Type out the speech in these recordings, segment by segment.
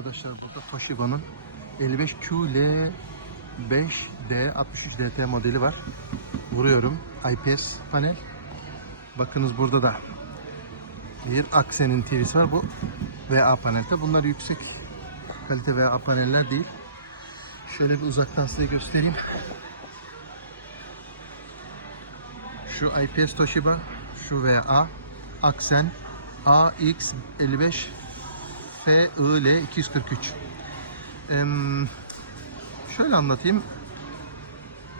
arkadaşlar burada Toshiba'nın 55QL 5D 63 DT modeli var. Vuruyorum. IPS panel. Bakınız burada da bir Aksen'in TV'si var. Bu VA panelde. Bunlar yüksek kalite VA paneller değil. Şöyle bir uzaktan size göstereyim. Şu IPS Toshiba, şu VA, Aksen AX55 FIL 243. Em, şöyle anlatayım.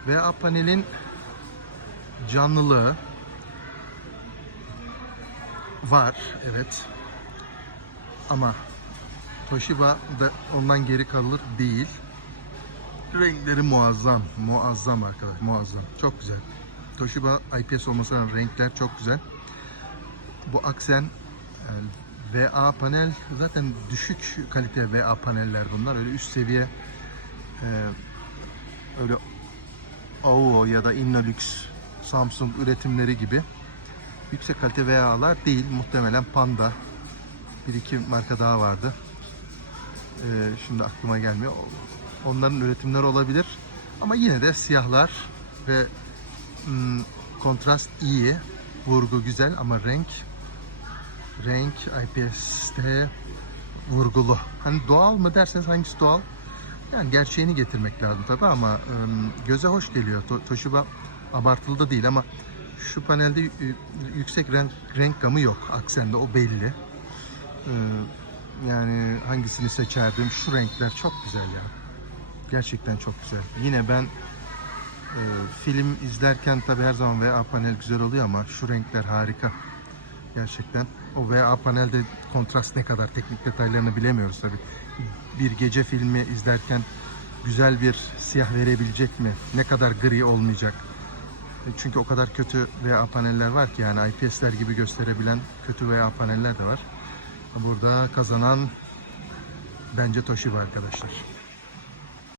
VA panelin canlılığı var, evet. Ama Toshiba da ondan geri kalır değil. Renkleri muazzam, muazzam arkadaş, muazzam. Çok güzel. Toshiba IPS olmasına renkler çok güzel. Bu aksen VA panel zaten düşük kalite VA paneller bunlar. Öyle üst seviye e, öyle AOO ya da Innolux, Samsung üretimleri gibi yüksek kalite VA'lar değil. Muhtemelen Panda bir iki marka daha vardı. E, şimdi aklıma gelmiyor. Onların üretimleri olabilir. Ama yine de siyahlar ve mm, kontrast iyi. Vurgu güzel ama renk renk IPS'te vurgulu. Hani doğal mı derseniz hangisi doğal? Yani gerçeğini getirmek lazım tabi ama göze hoş geliyor. To- Toshiba abartılı da değil ama şu panelde yüksek renk, renk gamı yok. Aksende o belli. Yani hangisini seçerdim? Şu renkler çok güzel ya. Gerçekten çok güzel. Yine ben film izlerken tabi her zaman VA panel güzel oluyor ama şu renkler harika. Gerçekten. O VA panelde kontrast ne kadar teknik detaylarını bilemiyoruz tabi. Bir gece filmi izlerken güzel bir siyah verebilecek mi? Ne kadar gri olmayacak? E, Çünkü o kadar kötü VA paneller var ki yani IPS'ler gibi gösterebilen kötü VA paneller de var. Burada kazanan bence Toshiba arkadaşlar.